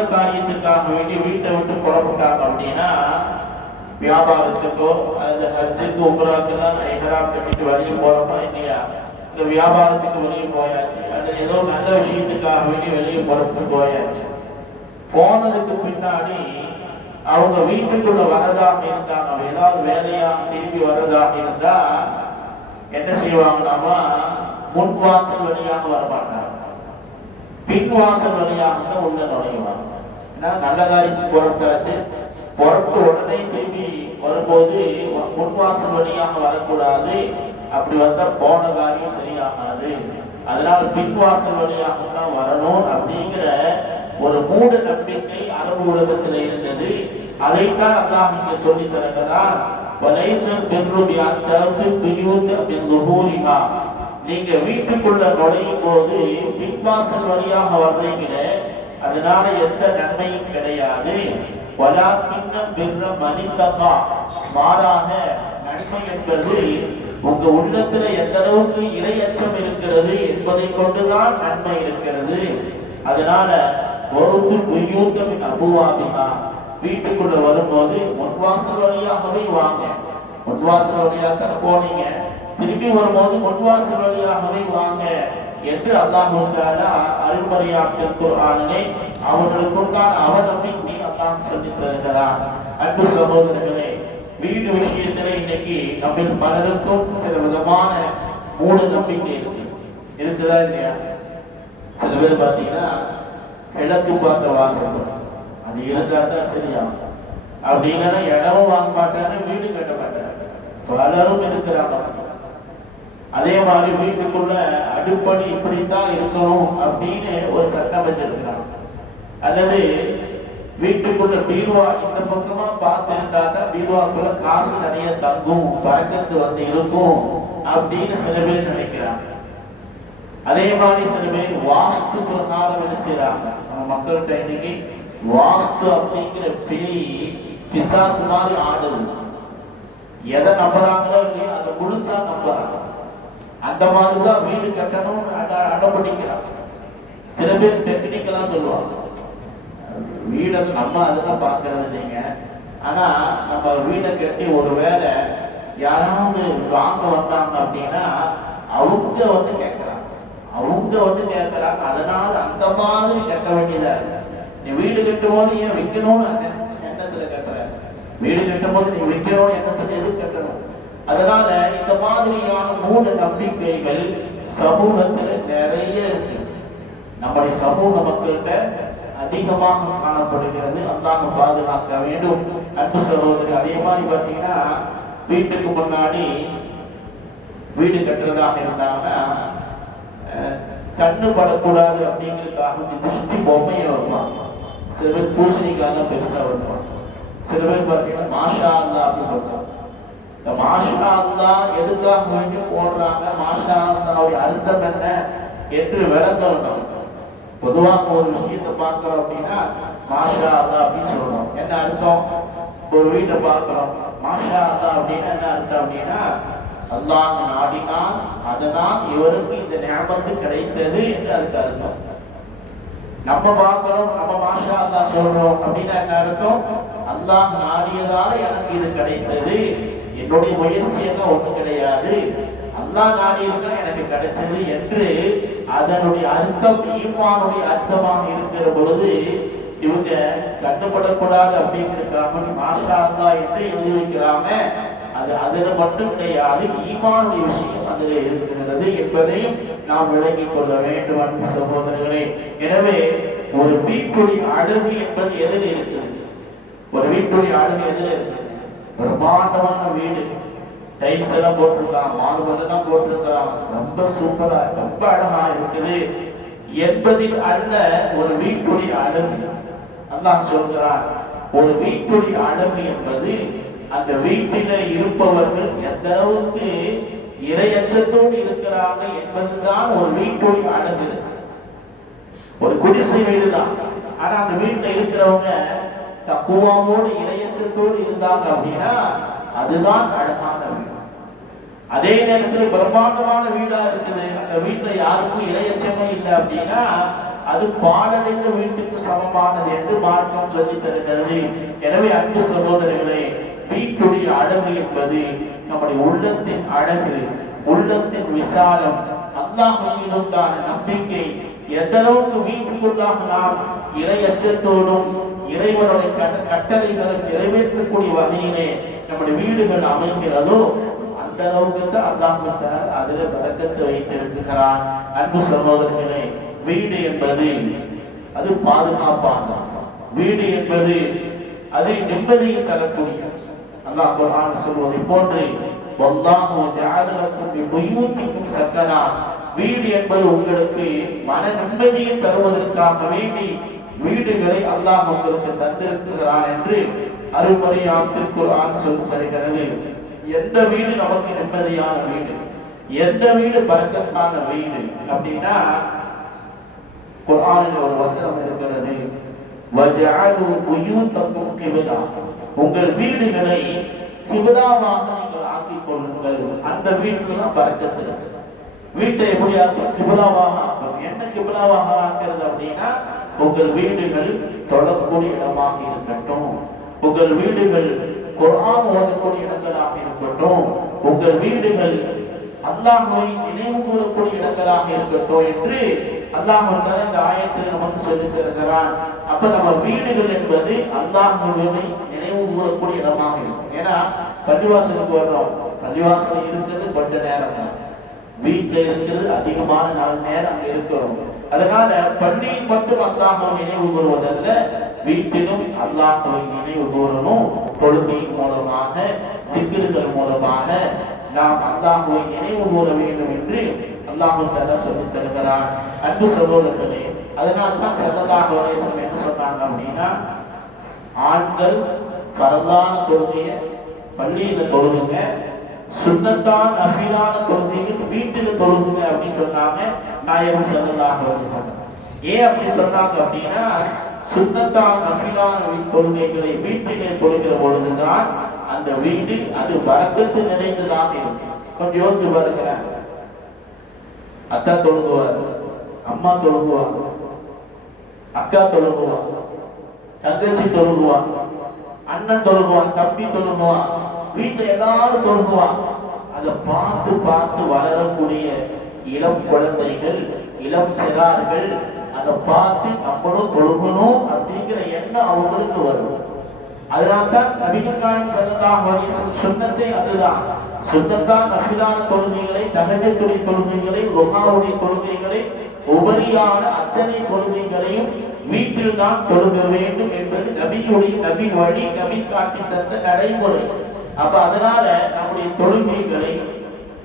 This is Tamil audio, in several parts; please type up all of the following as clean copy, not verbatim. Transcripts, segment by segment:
நல்ல காரியத்துக்காக வேண்டி வீட்டை விட்டு புறப்பட்டாங்க அப்படின்னா, வியாபாரத்துக்கோ அல்லது ஹஜ்ஜுக்கு உம்ராக்கெல்லாம் இஹ்ராம் கட்டிட்டு வெளியே போறோமா இல்லையா, இந்த வியாபாரத்துக்கு வெளியே போயாச்சு அல்லது ஏதோ நல்ல விஷயத்துக்காக வேண்டி வெளியே புறப்பட்டு போயாச்சு. போனதுக்கு பின்னாடி அவங்க வீட்டுக்குள்ள வரதாக இருந்தாங்க, ஏதாவது வேலையா திரும்பி வரதாக இருந்தா என்ன செய்வாங்கன்னாமா, முன் வாசல் வழியாக வரமாட்டாங்க, பின் வாசல் வழியாக தான் உள்ள நுழைவாங்க. ஏன்னா நல்ல காரியத்துக்கு புறப்பட்டாச்சு, புறப்பட்டு உடனே திரும்பி வரும்போது முன் வாசல் வழியாக வரக்கூடாது, அப்படி வந்தா போன காரியம் சரியாகாது, அதனால பின் வாசல் வழியாக தான் வரணும் அப்படிங்கிற ஒரு மூட நம்பிக்கை அரபு உலகத்தில் இருந்தது. அதைத்தான் அல்லாஹ் இங்க சொல்லி தருகிறார். நீங்க வீட்டுக்குள்ள நுழையும் போது பின்வாசல் வழியாக வர்றீங்க, அதனால எந்த நன்மையும் கிடையாது. மாறாக நன்மை என்பது உங்க உள்ளத்துல எந்த அளவுக்கு இறை அச்சம் இருக்கிறது என்பதை கொண்டுதான் நன்மை இருக்கிறது. அதனால வீட்டுக்குள்ள வரும்போது முன்வாசல் வழியாகவே வாங்க. முன்வாசல் வழியாக தான் போனீங்க, திரும்பி வரும்போது முன்வாசல் வழியாகவே வாங்க என்று அல்லாஹ் அருள்மறையாற்றல் குர்ஆனிலே அவர்களுக்குண்டான அவநம்பிக்கை அல்லாஹ் சொல்லி தருகிறார். அன்பு சகோதரர்களே, வீடு விஷயத்திலே இன்னைக்கு நம்ம பலருக்கும் சில விதமான மூட நம்பிக்கை இருக்குதா இல்லையா? சில பேர் பார்த்தீங்கன்னா கிழக்கு பார்த்த வாசல் அது இருந்தா தான் சரியா, அப்படி இல்லைன்னா இடமும் வாங்க மாட்டாரு, வீடு கட்ட மாட்டாரு, பலரும் இருக்கிறாங்க. அதே மாதிரி வீட்டுக்குள்ள அடுப்படி இப்படித்தான் இருக்கணும் அப்படின்னு ஒரு சட்டம் வச்சிருக்கிறாங்க. அல்லது வீட்டுக்குள்ள பீர்வா இந்த பக்கமா பார்த்து இருந்தா தான் பீர்வாக்குள்ள காசு நிறைய தங்கும், பறக்கத்து வந்து இருக்கும் அப்படின்னு சில பேர் நினைக்கிறாங்க. அதே மாதிரி சில பேர் வாஸ்து பிரகாரம் என்ன செய்யறாங்க, நம்ம மக்கள்கிட்ட இன்னைக்கு வாஸ்து அப்படிங்கிற பேய் பிசாசு மாதிரி ஆடுது. எதை நம்புறாங்களோ இல்லையோ அதை முழுசா நம்புறாங்க. அந்த மாதிரிதான் வீடு கட்டணும் அடம்பிடிக்கிறாங்க. சில பேர் டெக்னிக்கலா சொல்லுவாங்க, வீடை நம்ம அதெல்லாம் பாக்குறது இல்லைங்க, ஆனா நம்ம வீடை கட்டி ஒரு வேளை யாராவது வாங்க வந்தாங்க அப்படின்னா அவங்க வந்து கேட்கறாங்க, அதனால அந்த மாதிரி கட்ட வேண்டியதா இருக்கு. நீ வீடு கட்டும் போது ஏன் விற்கணும்னு எண்ணத்துல கட்டுற, வீடு கட்டும் போது நீ விற்கணும்னு எண்ணத்துல எது கட்டணும். அதனால இந்த மாதிரியான மூட நம்பிக்கைகள் சமூகத்துல நிறைய இருக்கு, நம்முடைய சமூக மக்கள்கிட்ட அதிகமாக காணப்படுகிறது. அல்லாஹ் பாதுகாக்க வேண்டும். அன்பு சகோதரி, அதே மாதிரி பாத்தீங்கன்னா வீட்டுக்கு முன்னாடி வீடு கட்டுறதாக இருந்தாங்கன்னா கண்ணு படக்கூடாது அப்படிங்கிறதுக்காக திருஷ்டி பொம்மையை வருவாங்க. சில பேர் பூசணிக்காக பெருசா வருவாங்க. சில பேர் பார்த்தீங்கன்னா மாஷா அல்லா அப்படின்னு சொல்றாங்க. இந்த மாஷா அல்லா எதுக்காக வேண்டி போடுறாங்க, மாஷா அல்லாவுடைய அர்த்தம் என்ன என்று விளங்க வேண்டும். பொதுவாக ஒரு விஷயத்தை பார்க்கிறோம் அப்படின்னா மாஷா அல்லா அப்படின்னு சொல்றோம். என்ன அர்த்தம்? ஒரு வீட்டை பார்க்கிறோம், மாஷா அல்லா அப்படின்னா என்ன அர்த்தம் அப்படின்னா அல்லாஹ் நாடினால் அதனால் இவருக்கு இந்த நியமத்து கிடைத்தது என்று அதுக்கு அர்த்தம். நம்ம பார்க்கிறோம், நம்ம மாஷா அல்லாஹ் சொல்றோம் அப்படின்னா என்ன அர்த்தம்? அல்லாஹ் நாடியதால எனக்கு இது கிடைத்தது, என்னுடைய முயற்சி எல்லாம் ஒண்ணு கிடையாது, அல்லாஹ் நாடி இருக்க எனக்கு கிடைத்தது என்று அதனுடைய அர்த்தம் ஈமானுடைய அர்த்தமாக இருக்கிற பொழுது இவங்க கட்டுப்படக்கூடாது அப்படிங்கிறதுக்காக மாஷா அல்லாஹ் என்று எழுதி வைக்கிறாங்க. அது அதுல மட்டும் கிடையாது, ஈமானுடைய விஷயம் அதில் இருக்கிறது என்பதையும் நாம் விளங்கிக் கொள்ள வேண்டும் அன்பு சகோதரர்களே. எனவே ஒரு வீட்டுடைய அழகு என்பது எதில் இருக்குது? ஒரு வீட்டுடைய அழகு எதில் இருக்குது? பிரம்மாண்டமான வீடு, டைல்ஸ் எல்லாம் போட்டிருக்காங்க, மார்பிள் எல்லாம் போட்டிருக்கிறாங்க, ரொம்ப சூப்பரா ரொம்ப அழகா இருக்குது என்பதில் அல்ல ஒரு வீட்டுடைய அழகு. அல்லாஹ் சொல்கிறார், ஒரு வீட்டுடைய அழகு என்பது அந்த வீட்டில இருப்பவர்கள் எந்த அளவுக்கு இறையற்றத்தோடு இருக்கிறாங்க என்பதுதான் ஒரு வீட்டுடைய அழகு. ஒரு குடிசை வீடு தான், ஆனா அந்த வீட்டுல இருக்கிறவங்க தக்குவாவோடு இறையற்றத்தோடு இருந்தாங்க அப்படின்னா அதுதான் அழகான வீடு. அதே நேரத்தில் பிரம்மாண்டமான வீடா இருக்குது, அந்த வீட்டுல யாருக்கும் இறையச்சமே இல்லை அப்படின்னா அது பாலடைந்த வீட்டுக்கு சமமானது என்று மார்க்கம் சொல்லி தருகிறது. எனவே அன்பு சகோதரர்களே, வீட்டுடைய அழகு என்பது நம்முடைய உள்ளத்தின் அழகு, உள்ளத்தின் விசாலம், அல்லாஹ் மீது உண்டான நம்பிக்கை, எந்த அளவுக்கு வீட்டுக்குள்ளாக நாம் இறை அச்சத்தோடும் இறைவனுடைய கட்டளைகளை நிறைவேற்றக்கூடிய வகையிலே நம்முடைய வீடுகள் அமைகிறதோ அந்த அளவுக்கு தான் அல்லாஹ் அதில் பரக்கத்தை வைத்திருக்கிறான். அன்பு சகோதரர்களே, வீடு என்பது அது பாதுகாப்பான வீடு என்பது அது நிம்மதியை தரக்கூடிய. அல்லாஹ் குர்ஆன் சொல்வதை போன்று வல்லாஹு ஜஅல லக்கும் ஃபி புயூத்திக்கும் சக்கனா, வீடு என்பது உங்களுக்கு மன நிம்மதியை தருவதற்காக வேண்டி வீடுகளை அல்லாஹ் உங்களுக்கு தந்திருக்கிறான் என்று அருள்மறையாம் திருக்குர்ஆன் சொல்லி தருகிறது. எந்த வீடு நமக்கு நிம்மதியான வீடு, எந்த வீடு பரக்கத்தான வீடு அப்படின்னா குர்ஆனில் ஒரு வசனம் இருக்கிறது, வஜஅலு புயூத்தக்கும் கிப்லா, உங்கள் வீடுகளை கிப்லாவாக நீங்கள் ஆக்கிக் கொள்ளுங்கள். அந்த வீட்டுக்கு தான் பரக்கத்து இருக்கு. வீட்டை எப்படி ஆக்கும்? கிப்லாவாக ஆக்கும். என்ன கிப்லாவாக ஆக்கிறது அப்படின்னா உங்கள் வீடுகள் தொழக்கூடிய இடமாக இருக்கட்டும், உங்கள் வீடுகள் குர்ஆன் ஓதக்கூடிய இடங்களாக இருக்கட்டும், உங்கள் வீடுகள் அல்லாஹ்வை நினைவு கூறக்கூடிய இடங்களாக இருக்கட்டும் என்று அல்லாஹ் இந்த ஆயத்தில் நமக்கு சொல்லித் தருகிறான். அப்ப நம்ம வீடுகள் என்பது அல்லாஹ்வை நினைவு கூறக்கூடிய இடமாக இருக்கும். ஏன்னா பள்ளிவாசலுக்கு வர்றோம், பள்ளிவாசல் இருக்கிறது கொஞ்ச நேரம் தான், வீட்டில் இருக்கிறது அதிகமான நாள் நேரம் அங்க இருக்கிறோம். அதனால பள்ளியில் மட்டும் அல்லாஹ்வை நினைவு கூறுவதல்ல, வீட்டிலும் அல்லாஹ்வை நினைவு கூறணும். தொழுகையின் மூலமாக, திக்ருகள் மூலமாக நாம் அல்லாஹ்வை நினைவு கூற வேண்டும் என்று அல்லாஹ் தஆலா சொல்லித் தருகிறார். அன்பு சகோதரர்களே, அதனால தான் ஸல்லல்லாஹு அலைஹி வஸல்லம் என்ன சொன்னாங்க அப்படின்னா, ஆண்கள் ஃபர்லான தொழுகையை பள்ளியில தொழுகுங்க, சுன்னத்தான் நஃபிலான தொழுகையை வீட்டில தொழுகுங்க அப்படின்னு சொன்னாங்க நாயகம் ஸல்லல்லாஹு அலைஹி வஸல்லம். ஏன் அப்படி சொன்னாங்க அப்படின்னா, சுன்னத்தான் நஃபிலான தொழுகைகளை வீட்டிலே தொழுகிற பொழுதுதான் அந்த வீடு அது பரக்கத்து நிறைந்ததாக இருக்கும். கொஞ்சம் யோசிச்சு பாருங்க, அத்தா தொழுகுவார், அம்மா தொழுகுவார், அக்கா தொழுகுவார், தங்கச்சி தொழுகுவார், அண்ணன் தொழுகுவான், தம்பி தொழுகுவான், வீட்டுல எல்லாரும் தொழுகுவான். அதை பார்த்து பார்த்து வளரக்கூடிய இளம் குழந்தைகள், இளம் சிறார்கள் அதை பார்த்து நம்மளும் தொழுகணும் அப்படிங்கிற எண்ணம் அவங்களுக்கு வரும். அதனால்தான் நபிகள் நாயகம் ஸல்லல்லாஹு அலைஹி வஸல்லம் சுன்னத்தே அதுதான். சுன்னத்தான் நஃபிலான தொழுகைகளை, தஹஜ்ஜுடைய தொழுகைகளை, ருஹாவுடைய தொழுகைகளை, உபரியான அத்தனை தொழுகைகளையும் வீட்டில் தான் தொழுக வேண்டும் என்பது நபி வழி, நபி காட்டி தந்த நடைமுறை. அப்ப அதனால நம்முடைய தொழுகைகளை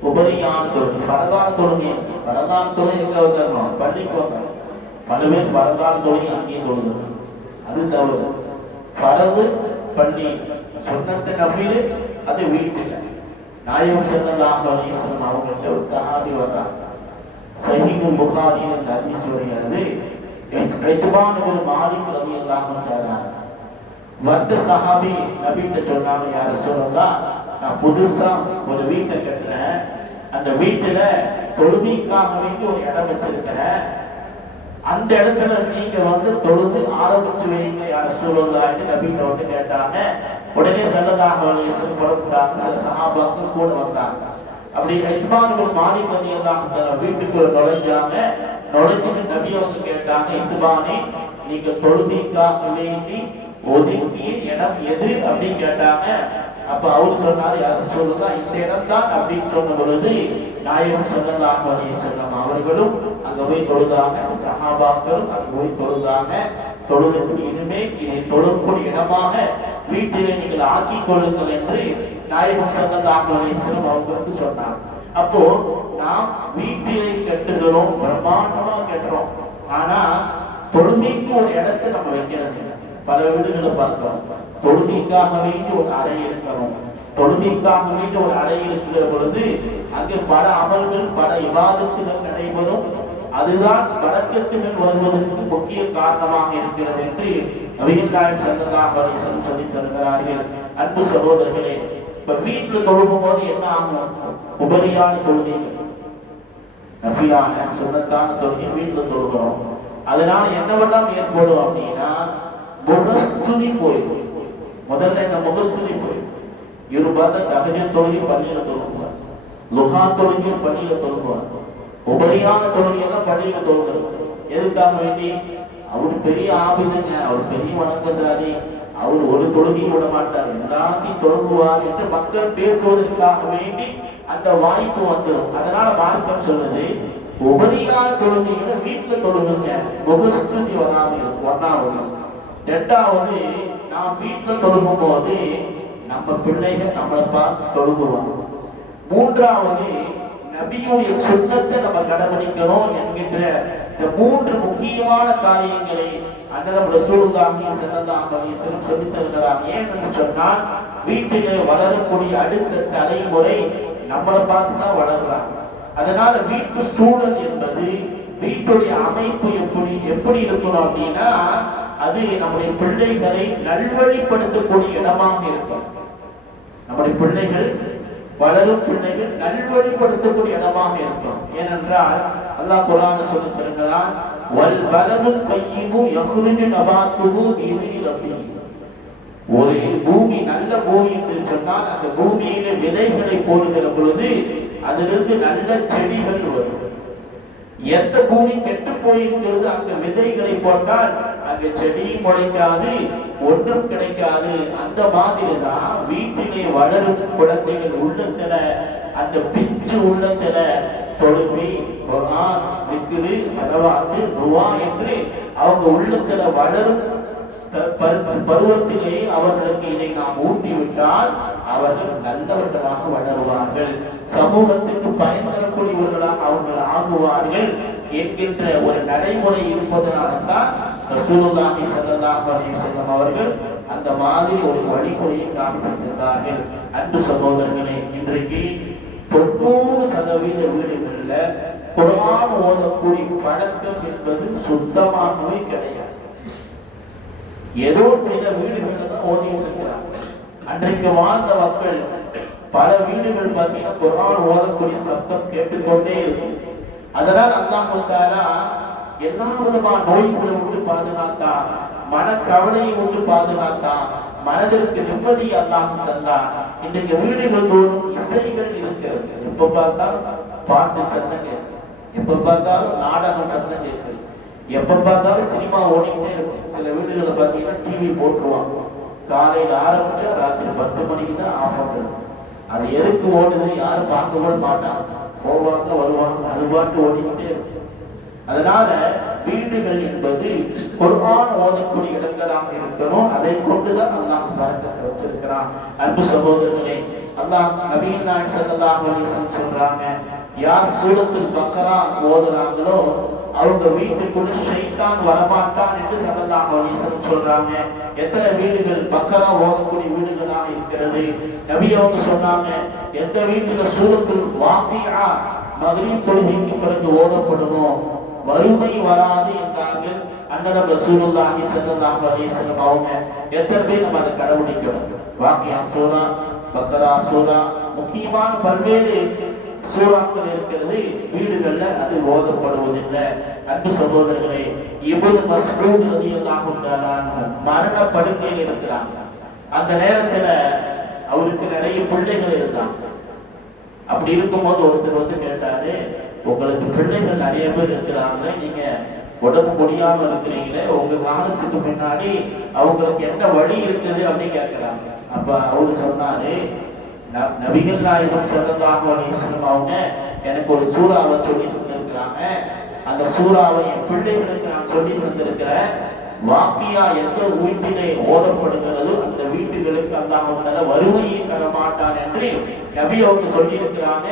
உபரியான தொழுகை, பரதான தொழுகை, பரதான தொழுகை எங்க வந்துடணும்? பள்ளிக்கு வந்தோம். பல பேர் பரதான தொழுகை அங்கேயே தொழுகணும், அது தவறு. பரவு பள்ளி, சுன்னத்து நஃபில் அது வீட்டில். நாயகம் ஸல்லல்லாஹு அலைஹி வஸல்லம் அவங்கள்ட்ட ஒரு சஹாபி வர்றாங்க. சஹீஹுல் புகாரியில் இந்த ஹதீஸ் வருகிறது. இத்பான் இப்னு மாலிக் ரலியல்லாஹு தஆலா வந்த சஹாபி நபிட்ட சொன்னாங்க, யா ரசூலல்லாஹ், நான் புதுசா ஒரு வீட்டை கட்டினேன், அந்த வீட்டுல தொழுகைக்காக வேண்டி ஒரு இடம் வச்சிருக்கிறேன், அந்த இடத்துல நீங்க வந்து தொழுது ஆரம்பிச்சு வைங்க யா ரசூலல்லாஹ் என்று நபிட்ட வந்து கேட்டாங்க. உடனே ஸல்லல்லாஹு அலைஹி வஸல்லம் புறப்பட்டாங்க. சில சஹாபாக்கள் கூட வந்தாங்க. அப்படி இத்பான் இப்னு மாலிக் ரலியல்லாஹு தஆலா வீட்டுக்குள்ள நுழைஞ்சாங்க. நுழைஞ்சிட்டு நபி அவங்க கேட்டாங்க, இத்பானே, நீங்க தொழுகைக்காக வேண்டி ஒதுக்கிய இடம் எது அப்படின்னு கேட்டாங்க. அப்ப அவரு சொன்னாரு, யா ரசூலல்லாஹ், இந்த இடம் தான் அப்படின்னு சொன்ன பொழுது நாயகம் ஸல்லல்லாஹு அலைஹி வஸல்லம் அவர்களும் அங்க போய் தொழுதாங்க, சஹாபாக்களும் அங்க போய் தொழுதாங்க. தொழுகைக்கு இனிமே இதை தொழக்கூடிய இடமாக வீட்டிலே நீங்கள் ஆக்கிக் கொள்ளுங்கள் என்று நாயகம் ஸல்லல்லாஹு அலைஹி வஸல்லம் அவர்களுக்கு சொன்னாங்க. அப்போ நாம் வீட்டிலே கட்டுகிறோம், பிரம்மாண்டமா கட்டுறோம், ஆனா தொழுகைக்கு ஒரு இடத்தை நம்ம வைக்கிறது. பல வீடுகளை பார்க்கிறோம், தொழுகைக்காக வேண்டி ஒரு அறை இருக்கணும், தொழுகைக்காக வேண்டி ஒரு அறை இருக்கிற பொழுது அங்கு பல அமல்கள், பல இபாதத்துகள் நடைபெறும். அதுதான் பரக்கத்துகள் வருவதற்கு முக்கிய காரணமாக இருக்கிறது என்று நபிகள் நாயகம் ஸல்லல்லாஹு அலைஹி வஸல்லம் சொல்லித் தருகிறார்கள். அன்பு சகோதரர்களே, இப்ப வீட்டில் தொழுகும் போது என்ன ஆகும்? உபரியான தொழுகைகள், நஃபிலான சுன்னத்தான தொழுகை வீட்டில் தொழுகிறோம். அதனால என்னவெல்லாம் ஏற்படும் அப்படின்னா முகஸ்துதி போயிடும். முதல்ல இந்த முகஸ்துதி போயிடும். இவர் பார்த்தா தகஜ தொழுகை பள்ளியில தொழுகுவார், லுஹா தொழுகை பள்ளியில தொழுகுவார், உபரியான தொழுகையெல்லாம் பள்ளியில தொழுகிறது. எதுக்காக வேண்டி? அவரு பெரிய ஆபிதுங்க, அவர் பெரிய வணக்கசாலி, அவர் ஒரு தொழுகையும் விட மாட்டார், எல்லாத்தையும் தொழுகுவார் என்று மக்கள் பேசுவதற்காக வேண்டி அந்த வாய்ப்பு வந்துடும். அதனால மார்க்கம் சொல்லுது, உபரியான தொழுகைகளை வீட்டுல தொழுகுங்க, முகஸ்துதி வராம இருக்கும். ஒன்னாவது. ரெண்டாவது, நாம் வீட்டுல தொழுகும் போது நம்ம பிள்ளைகள் நம்மளை பார்த்து தொழுகுவாங்க. மூன்றாவது, நபியுடைய சுன்னத்தை நம்ம கடைபிடிக்கணும் என்கின்ற இந்த மூன்று முக்கியமான காரியங்களை அண்ணன் ரசூலுல்லாஹி ஸல்லல்லாஹு அலைஹி வஸல்லம் சொல்லித் தருகிறார். ஏன் என்று சொன்னால், வீட்டிலே வளரக்கூடிய அடுத்த தலைமுறை நம்மளை பார்த்து தான் வளர்றாங்க. அதனால வீட்டு சூழல் என்பது, வீட்டுடைய அமைப்பு எப்படி இருக்கணும் அப்படின்னா, அது நம்முடைய பிள்ளைகளை நல்வழிப்படுத்தக்கூடிய இடமாக இருக்கும். நம்முடைய பிள்ளைகள், வளரும் பிள்ளைகள் நல்வழிப்படுத்தக்கூடிய இடமாக இருக்கும். ஏனென்றால் அல்லாஹ் குர்ஆன்ல சொல்லி தருகிறான், வல் பலது தய்யிபு யஹ்ருஜு நபாத்துஹு பிஇذن ரப்பிஹி. ஒரு பூமி நல்ல பூமி என்று சொன்னால், அந்த பூமியில விதைகளை போடுகிற பொழுது அதிலிருந்து நல்ல செடிகள் வரும். எந்த பூமி கெட்டு போயிருக்கிறது, அங்க விதைகளை போட்டால் அங்க செடியும் முளைக்காது, ஒன்றும் கிடைக்காது. அந்த மாதிரி தான் வீட்டிலே வளரும் குழந்தைகள் உள்ளத்துல, அந்த பிஞ்சு உள்ளத்துல தொழுகை, குர்ஆன், திக்ரு, ஸலவாத், துஆ என்று அவங்க உள்ளத்துல வளரும் பருவத்திலே அவர்களுக்கு இதை நாம் ஊட்டிவிட்டால் அவர்கள் நல்லவர்களாக வளருவார்கள், சமூகத்துக்கு பயன் தரக்கூடியவர்களாக அவர்கள் ஆகுவார்கள் என்கின்ற ஒரு நடைமுறை இருப்பதனால்தான் ரசூலுல்லாஹி ஸல்லல்லாஹு அலைஹி வஸல்லம் அவர்கள் அந்த மாதிரி ஒரு வழிமுறையை காண்பித்திருந்தார்கள். அன்பு சகோதரர்களே, இன்றைக்கு 90% வீடுகளில் குர்ஆன் ஓதக்கூடிய பழக்கம் என்பது சுத்தமாகவே கிடையாது. ஏதோ சில வீடுகளில் தான் ஓதிட்டு இருக்கிறாங்க. அன்றைக்கு வாழ்ந்த மக்கள் பல வீடுகள் பார்த்தீங்கன்னா குர்ஆன் ஓதக்கூடிய சத்தம் கேட்டுக்கொண்டே இருக்கும். அதனால் அல்லாஹ் தஆலா எல்லா விதமான நோய்களை விட்டு பாதுகாத்தான், மனக்கவலையை விட்டு பாதுகாத்தான், மனதிற்கு நிம்மதி அல்லாஹ் தந்தான். இன்றைக்கு வீடுகள் தோறும் இசைகள் இருக்கிறது. எப்ப பார்த்தாலும் பாட்டு சத்தம் கேட்கு, எப்ப பார்த்தாலும் நாடகம் சத்தம் கேட்கு, எப்ப பார்த்தாலும் சினிமா ஓடிக்கிட்டே இருக்கும். சில வீடுகளை பார்த்தீங்கன்னா டிவி போட்டுருவாங்க, காலையில் ஆரம்பிச்சா ராத்திரி 10 மணிக்கு தான் ஆஃப் பண்ணுறது. அது எதுக்கு ஓடுது யாரும் பார்க்க கூட மாட்டாங்க, போவாங்க வருவாங்க, அது பாட்டு ஓடிக்கிட்டே இருக்கும். அதனால வீடுகள் என்பது குர்ஆன் ஓதக்கூடிய இடங்களாக இருக்கணும். அதை கொண்டுதான் அல்லாஹ் பரக்கத்தை வச்சிருக்கிறான். அன்பு சகோதரர்களே, அல்லாஹ் நபிகள் நாயகம் ஸல்லல்லாஹு அலைஹி வஸல்லம் சொல்றாங்க, யார் சூரத்துல் பக்ரா ஓதுறாங்களோ அவங்க வீட்டுக்குள்ள ஷைத்தான் வரமாட்டான் என்று ஸல்லல்லாஹு அலைஹி வஸல்லம் சொல்றாங்க. எத்தனை வீடுகள் பக்ரா ஓதக்கூடிய வீடுகளாக இருக்கிறது? நபி அவங்க சொன்னாங்க, எந்த வீட்டுல சூரத்துல் வாக்கியா மக்ரிப் தொழுகைக்கு பிறகு ஓதப்படுமோ வறுமை வராது என்றார்கள் அண்ணன் ரசூலுல்லாஹி ஸல்லல்லாஹு அலைஹி வஸல்லம் அவங்க. எத்தனை பேர் நம்ம அதை கடைபிடிக்கணும்? வாக்கியா சூரா, பக்ரா சூரா, முக்கியமான பல்வேறு சூறாக்கள் இருக்கிறது, வீடுகள்ல அது ஓதப்படுவதில்லை. அன்பு சகோதரர்களே, இப்னு மஸ்ஊத் ரலியல்லாஹு தஆலா மரண படுக்கையில் இருக்கிறாங்க. அந்த நேரத்துல அவருக்கு நிறைய பிள்ளைகள் இருந்தாங்க. அப்படி இருக்கும்போது ஒருத்தர் வந்து கேட்டாரு, உங்களுக்கு பிள்ளைகள் நிறைய பேர் இருக்கிறாங்களே, நீங்க உடம்பு முடியாம இருக்கிறீங்களே, உங்க காலத்துக்கு பின்னாடி அவங்களுக்கு என்ன வழி இருக்குது அப்படின்னு கேட்கிறாங்க. அப்ப அவரு சொன்னாரு, நபிகள் நாயகம் ஸல்லல்லாஹு அலைஹி வஸல்லம் அவங்க எனக்கு ஒரு சூறாவை சொல்லி தந்திருக்கிறாங்க. அந்த சூறாவை என் பிள்ளைகளுக்கு நான் சொல்லி தந்திருக்கிறேன். வாக்கியா எந்த வீட்டிலே ஓதப்படுகிறதோ அந்த வீட்டுகளுக்கு அல்லாஹ் வறுமையை தர மாட்டான் என்று நபி அவங்க சொல்லி இருக்கிறாங்க.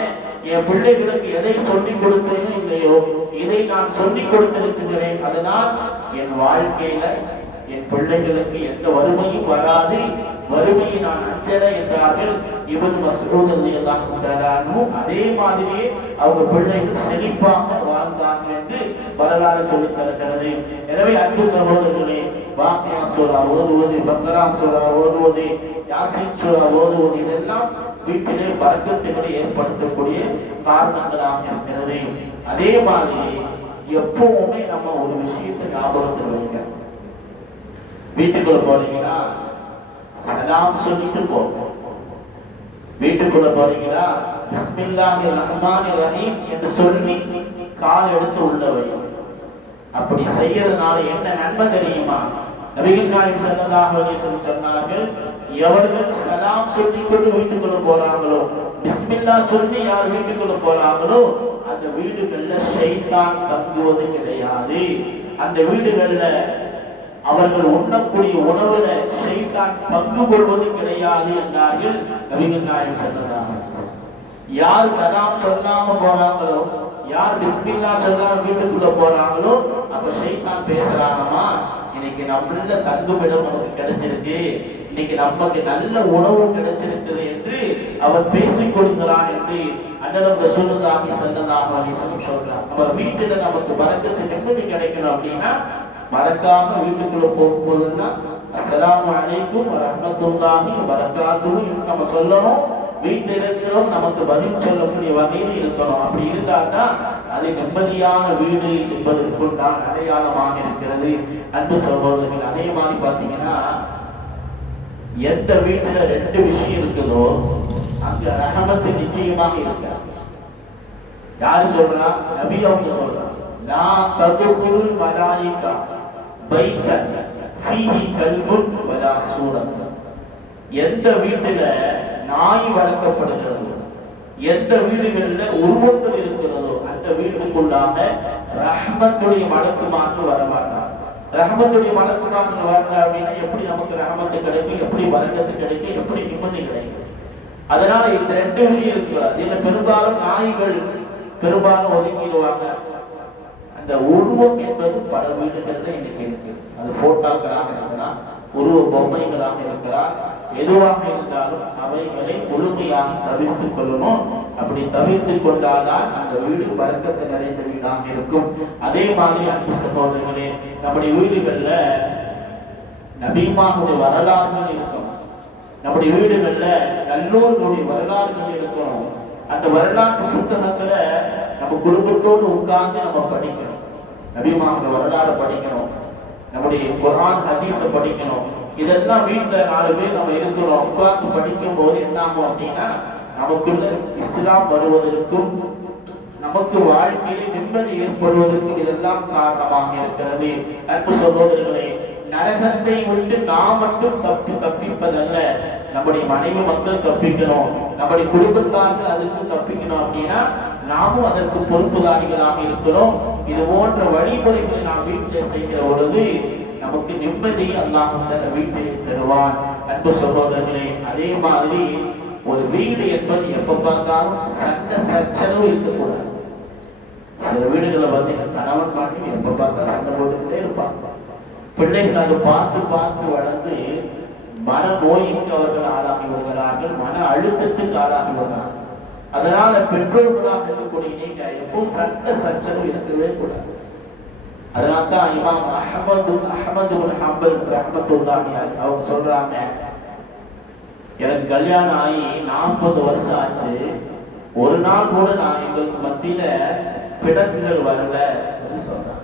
என் பிள்ளைகளுக்கு எதை சொல்லிக் கொடுத்தேனோ இல்லையோ இதை நான் சொல்லிக் கொடுத்திருக்கிறேன். அதனால் என் வாழ்க்கையில என் பிள்ளைகளுக்கு எந்த வறுமையும் வராது, வறுமையை நான் அஞ்சல என்றார்கள் இப்னு மஸ்ஊத் ரலியல்லாஹு தஆலா அன்ஹு. அதே மாதிரியே அவங்க பிள்ளைகள் செழிப்பாக வாழ்ந்தாங்க என்று வரலாறு சொல்லித் தருகிறது. எனவே அன்பு சகோதரர்களே, வாக்கியா சூரா ஓதுவது, பக்ரா சூரா ஓதுவது, யாசீன் சூரா ஓதுவது, இதெல்லாம் வீட்டிலே பரக்கத்துகளை ஏற்படுத்தக்கூடிய காரணங்களாக இருக்கிறது. அதே மாதிரி எப்பவுமே நம்ம ஒரு விஷயத்தை ஞாபகத்தில் வைக்க. வீட்டுக்குள்ள போறீங்கன்னா சலாம் சொல்லிட்டு போங்க. வீட்டுக்குள்ள போறீங்கன்னா பிஸ்மில்லாஹிர் ரஹ்மானிர் ரஹீம் என்று சொல்லி கால் எடுத்து உள்ள வைங்க. அப்படி செய்யறதுனால என்ன நன்மை தெரியுமா? நபிகள் நாயகம் ஸல்லல்லாஹு அலைஹி வஸல்லம் சொன்னார்கள், எவர்கள் சலாம் சொல்லிக்கொண்டு வீட்டுக்குள்ள போறாங்களோ, பிஸ்மில்லா சொல்லி யார் வீட்டுக்குள்ள போறாங்களோ, அந்த வீடுகள்ல ஷைத்தான் தங்குவது கிடையாது. அந்த வீடுகள்ல அவர்கள் உண்ணக்கூடிய உணவுல ஷைத்தான் பங்கு கொள்வது கிடையாது என்றார்கள் நபிகள் நாயகம் ஸல்லல்லாஹு அலைஹி வஸல்லம். யார் சலாம் சொல்லாம போறாங்களோ, யார் பிஸ்மில்லா சொல்லாம வீட்டுக்குள்ள போறாங்களோ, அப்ப ஷைத்தான் பேசுறாங்கம்மா, இன்னைக்கு நம்மள தங்குமிடம் நமக்கு கிடைச்சிருக்கு, இன்னைக்கு நமக்கு நல்ல உணவு கிடைச்சிருக்குது என்று அவர் பேசிக் கொடுக்கிறான் என்று அண்ணன் ரசூலுல்லாஹி ஸல்லல்லாஹு அலைஹி வஸல்லம் சொல்றார். நம்ம வீட்டுல நமக்கு பரக்கத்து நிம்மதி கிடைக்கணும் அப்படின்னா மறக்காம வீட்டுக்குள்ள போகும்போதுதான் அஸ்ஸலாமு அலைக்கும் வரஹ்மத்துல்லாஹி வபரகாத்துஹு என்று நம்ம சொல்லணும். வீட்டில் இருக்கிறோம் நமக்கு பதில் சொல்லக்கூடிய வகையில் இருக்கணும். அப்படி இருந்தால்தான் அது நிம்மதியான வீடு என்பதற்குண்டான அடையாளமாக இருக்கிறது. அன்பு சகோதரர்கள், அதே மாதிரி பாத்தீங்கன்னா எந்த வீட்டுல ரெண்டு விஷயம் இருக்குதோ அங்க ரஹமத்து நிச்சயமாக இருக்க. யாரு சொல்றா? நபி அவங்க சொல்றாங்க, லா ததுகுல் மலாயிகா பைத்தன் ஃபீஹி கல்புன் வலா சூரத். எந்த வீட்டுல நாய் வளர்க்கப்படுகிறதோ, எந்த வீடுகளில் உருவங்கள் இருக்கிறதோ, அந்த வீட்டுக்குள்ளாக ரஹ்மத்துடைய மலக்குமார்கள் வரமாட்டார். ரஹ்மத்துடைய மலக்குமார்கள் வரல அப்படின்னா எப்படி நமக்கு ரஹமத்து கிடைக்கும், எப்படி பரக்கத்து கிடைக்கும், எப்படி நிம்மதி கிடைக்கும்? அதனால இந்த ரெண்டு விஷயம் இருக்கிறது. இதுல பெரும்பாலும் நாய்கள் பெரும்பாலும் ஒதுக்கிடுவாங்க. அந்த உருவம் என்பது பல வீடுகள்ல இன்னைக்கு இருக்கு. அது போட்டோக்களாக இருக்கலாம், உருவ பொம்மைகளாக இருக்கலாம், எதுவாக இருந்தாலும் அவைகளை முழுமையாக தவிர்த்துக் கொள்ளணும். அப்படி தவிர்த்து கொண்டால்தான் அந்த வீடு பரக்கத்து நிறைந்த வீடாக இருக்கும். அதே மாதிரி அன்பு சகோதரர்களே, நம்முடைய வீடுகள்ல நபிமாவுடைய வரலாறுகள் இருக்கணும். நம்முடைய வீடுகள்ல நல்லோர்களுடைய வரலாறுகள் இருக்கணும். அந்த வரலாற்று புத்தகங்களை நம்ம குடும்பத்தோடு உட்கார்ந்து நம்ம படிக்கணும். நபிமாவுடைய வரலாறு படிக்கணும், நம்முடைய குர்ஆன் ஹதீஸ படிக்கணும். இதெல்லாம் வீட்டுல 4 பேர் நம்ம இருக்கிறோம், உட்கார்ந்து படிக்கும் போது என்ன ஆகும் அப்படின்னா நமக்குள்ள இஸ்லாம் வருவதற்கும் நமக்கு வாழ்க்கையில் நிம்மதி ஏற்படுவதற்கும் இதெல்லாம் காரணமாக இருக்கிறது. அன்பு சகோதரர்களே, நரகத்தை விட்டு நாம் மட்டும் தப்பிப்பதல்ல, நம்முடைய மனைவி மக்கள் தப்பிக்கணும், நம்முடைய குடும்பத்தார்கள் அதற்கு தப்பிக்கணும். அப்படின்னா நாமும் அதற்கு பொறுப்புதாரிகளாக இருக்கிறோம். இது போன்ற வழிமுறைகளை நாம் வீட்டிலே செய்கிற பொழுது நமக்கு நிம்மதி அல்லாஹ் வீட்டிலே தருவான். அன்பு சகோதரர்களே, அதே மாதிரி ஒரு வீடு என்பது எப்ப பார்த்தாலும் சண்டை சச்சரவு இருக்கக்கூடாது. சில வீடுகளை பார்த்தீங்கன்னா கணவன் மாட்டி எப்ப பார்த்தா சண்டை போட்டுக்கிட்டே இருப்பாங்க. பிள்ளைகள் அதை பார்த்து பார்த்து வளர்ந்து மன நோய்க்கு அவர்கள் ஆளாகி வருகிறார்கள், மன அழுத்தத்துக்கு ஆளாகி வருகிறார்கள். அதனால பெற்றோர்களாக இருக்கக்கூடிய நீங்க எப்போ சண்டை சச்சரவு இருக்கவே கூடாது. அதனால்தான் இமாம் அஹ்மது பின் ஹம்பல் ரஹ்மத்துல்லாஹி அலைஹி அவங்க சொல்றாங்க, எனக்கு கல்யாணம் ஆகி 40 வருஷம் ஆச்சு, ஒரு நாள் கூட நான் எங்களுக்கு மத்தியில பிணக்குகள் வரல அப்படின்னு சொல்றாங்க.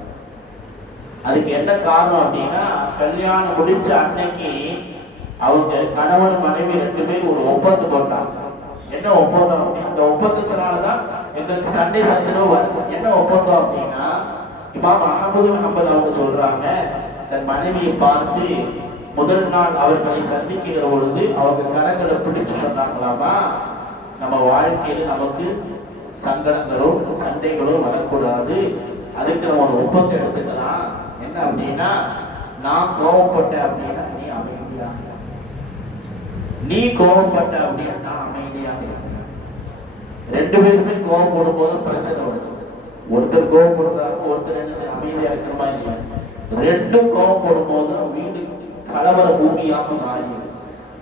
அதுக்கு என்ன காரணம் அப்படின்னா, கல்யாணம் முடிச்ச அன்னைக்கு அவங்க கணவன் மனைவி 2 பேரும் ஒரு ஒப்பந்தம் போட்டாங்க. என்ன ஒப்பந்தம் அப்படின்னா, அந்த ஒப்பந்தத்தினாலதான் எங்களுக்கு சண்டை சச்சரவு வரும். என்ன ஒப்பந்தம் அப்படின்னா, இமாம் அஹ்மது பின் ஹம்பல் அவங்க சொல்றாங்க, தன் மனைவியை பார்த்து முதல் நாள் அவர்களை சந்திக்கிற பொழுது அவங்க கரங்களை பிடிச்சு சொன்னாங்களாமா, நம்ம வாழ்க்கையில நமக்கு சங்கடங்களோ சண்டைகளோ வரக்கூடாது, அதுக்கு நம்ம ஒரு ஒப்பந்தம் எடுத்துக்கலாம். என்ன அப்படின்னா, நான் கோபப்பட்ட அப்படின்னா நீ அமைதியாக, நீ கோபப்பட்ட அப்படின்னா நான் அமைதியாக இருக்கிறேன். 2 பேருமே கோபப்படும் போது பிரச்சனை வரும். ஒருத்தர் கோபப்படுறாங்க, ஒருத்தர் என்ன செய்ய அமைதியா இருக்கிறமா இல்லையா? 2 கோபப்படும் போது வீடு கலவர பூமியாக மாறி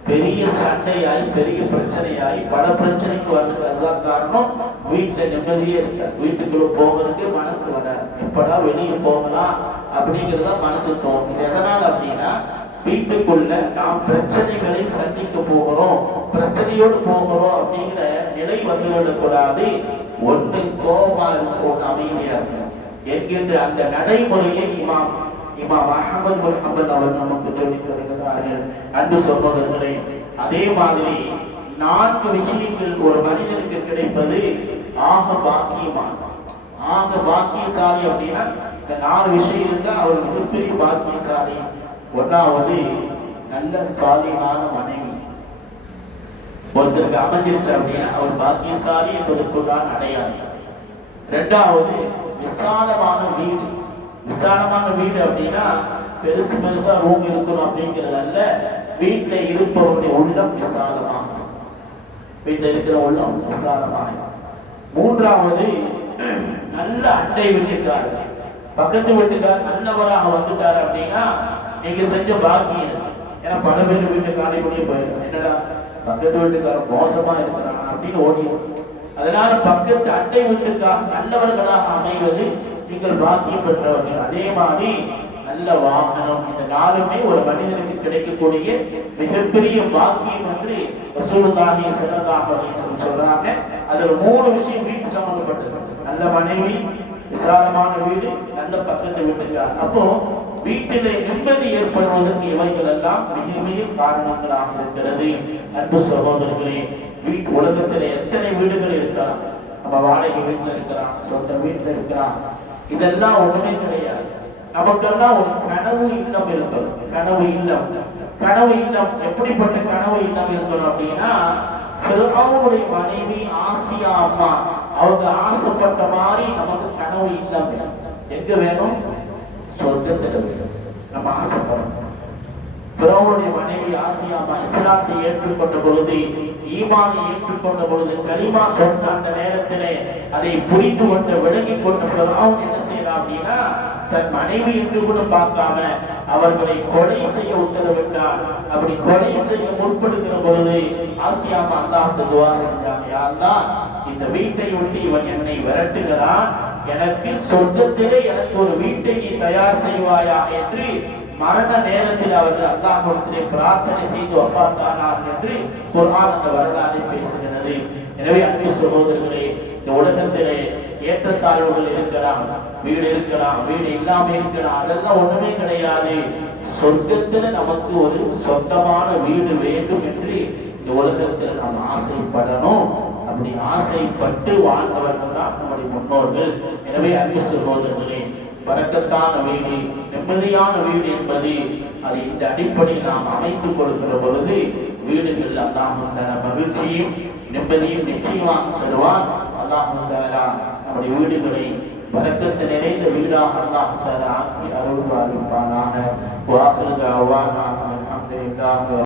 பெரிய சண்டையாய் பெரிய பிரச்சனையாய் பல பிரச்சனைக்கு வர்றது. அதுதான் காரணம், வீட்டுல நிம்மதியே இருக்க, வீட்டுக்குள்ள போகிறதுக்கு மனசு வர, எப்படா வெளியே போகலாம் அப்படிங்கிறதா மனசு தோணும். இது எதனால அப்படின்னா, வீட்டுக்குள்ள நாம் பிரச்சனைகளை சந்திக்க போகிறோம், பிரச்சனையோடு போகிறோம் அப்படிங்கிற நிலை வந்துவிடக்கூடாது. ஒன்று கோபமா இருக்கும், அமைதியா இருக்கும் என்கின்ற அந்த நடைமுறையை இமாம் இமாம் அஹ்மத் பின் ஹம்பல் அவர் நமக்கு சொல்லித் தருகிறார்கள். அன்பு சகோதரர்களே, அதே மாதிரி 4 விஷயங்கள் ஒரு மனிதனுக்கு கிடைப்பது ஆக பாக்கியமான, ஆக பாக்கியசாலி. அப்படின்னா இந்த 4 விஷயம் இருந்தா அவர் மிகப்பெரிய பாக்கியசாலி. ஒன்றாவது, நல்ல சாலிஹான மனைவி ஒருத்தருக்கு அமைஞ்சிருச்சு அப்படின்னா அவர் பாக்கியசாலி என்பதற்குள்ளான அடையாளம். இரண்டாவது, விசாலமான வீடு. விசாலமான வீடு அப்படின்னா பெருசு பெருசா ரூம் இருக்கணும் அப்படிங்கிறது அல்ல. வீட்டுல இருப்பவருடைய உள்ளம் விசாலமாக, வீட்டுல இருக்கிற உள்ளம் விசாலமாக. மூன்றாவது, நல்ல அண்டை வீட்டுக்காரர், பக்கத்து வீட்டுக்காரர் நல்லவராக வந்துட்டாரு அப்படின்னா நீங்க செஞ்ச பாக்கியம். ஏன்னா பல பேர் வீட்டு காணி பண்ணி போயிடும், என்னடா பக்கத்து வீட்டுக்காரர் மோசமா இருக்கிறாங்க அப்படின்னு ஓடிடும். அதனால பக்கத்து அண்டை வீட்டுக்காக நல்லவர்களாக அமைவது நீங்கள் பாக்கியம் பெற்றவர்கள். அதே மாதிரி நல்ல வாகனம், இந்த 4மே ஒரு மனிதனுக்கு கிடைக்கக்கூடிய மிகப்பெரிய பாக்கியம் என்று ரசூலுல்லாஹி ஸல்லல்லாஹு அலைஹி வஸல்லம் சொல்றாங்க. அதுல 3 விஷயம் வீட்டு சம்பந்தப்பட்டது. நல்ல மனைவி, விசாலமான வீடு, நல்ல பக்கத்து வீட்டுக்காரர். அப்போ வீட்டிலே நிம்மதி ஏற்படுவதற்கு இவைகள் எல்லாம் மிக மிக காரணங்களாக இருக்கிறது. அன்பு சகோதரர்களே, வீட்டு உலகத்திலே எத்தனை வீடுகள் இருக்கலாம். நம்ம வாடகை வீட்டுல இருக்கிறான், சொந்த வீட்டுல இருக்கிறான், இதெல்லாம் ஒண்ணுமே கிடையாது. நமக்கெல்லாம் ஒரு கனவு இல்லம் இருக்கணும். கனவு இல்லம், கனவு இல்லம் எப்படிப்பட்ட கனவு இல்லம் இருக்கணும் அப்படின்னா, ஃபிரௌனுடைய மனைவி ஆசியா அம்மா அவங்க ஆசைப்பட்ட மாதிரி நமக்கு கனவு இல்லம் எங்க வேணும்? சொர்க்கத்தில் வேணும். நம்ம ஆசைப்படணும். ஃபிரௌனுடைய மனைவி ஆசியா அம்மா இஸ்லாத்தை ஏற்றுக்கொண்ட பொழுது, ஈமானை ஏற்றுக்கொண்ட பொழுது, கலிமா சொன்ன அந்த நேரத்திலே அதை புரிந்து கொண்டு விளங்கி கொண்ட ஃபிரௌன் என்ன செய்யலாம் அப்படின்னா, தன் மனைவி என்று கூட பார்க்காம அவர்களை கொலை செய்ய உத்தரவிட்டார். அப்படி கொலை செய்ய முற்படுகிற பொழுது ஆசியா அம்மா அல்லாஹ்வுக்கு துஆ செஞ்சாங்க, யா அல்லாஹ், இந்த வீட்டை விட்டு இவன் என்னை விரட்டுகிறான், எனக்கு சொர்க்கத்திலே எனக்கு ஒரு வீட்டை நீ தயார் செய்வாயா என்று மரண நேரத்தில் அவர்கள் அல்லாஹ்விடத்திலே பிரார்த்தனை செய்து வஃபாத்தானார் என்று குர்ஆன் அந்த வரலாறை பேசுகிறது. எனவே அன்பு சகோதரர்களே, இந்த உலகத்திலே ஏற்றத்தாழ்வுகள் இருக்கலாம், வீடு இருக்கலாம், வீடு இல்லாம இருக்கலாம், அதெல்லாம் ஒண்ணுமே கிடையாது. சொர்க்கத்துல நமக்கு ஒரு சொந்தமான வீடு வேண்டும் என்று இந்த உலகத்துல நாம் ஆசைப்படணும். அப்படி ஆசைப்பட்டு வாழ்ந்தவர்கள் தான் நம்முடைய முன்னோர்கள். எனவே அன்பு சகோதரர்களே, பரக்கத்தான வீடு, நிம்மதியான வீடு என்பது அது இந்த அடிப்படையில் நாம் அமைத்துக் கொடுக்கிற பொழுது வீடுகள் அல்லாஹ் தஆலா மகிழ்ச்சியும் நிம்மதியும் நிச்சயமாக தருவான். அல்லாஹ் தஆலா நம்முடைய வீடுகளை பரக்கத்து நிறைந்த வீடாக அல்லாஹ் தஆலா ஆக்கி அருள்வானாக. வாஹிரு தஅவானா அல்ஹம்துலில்லாஹ்.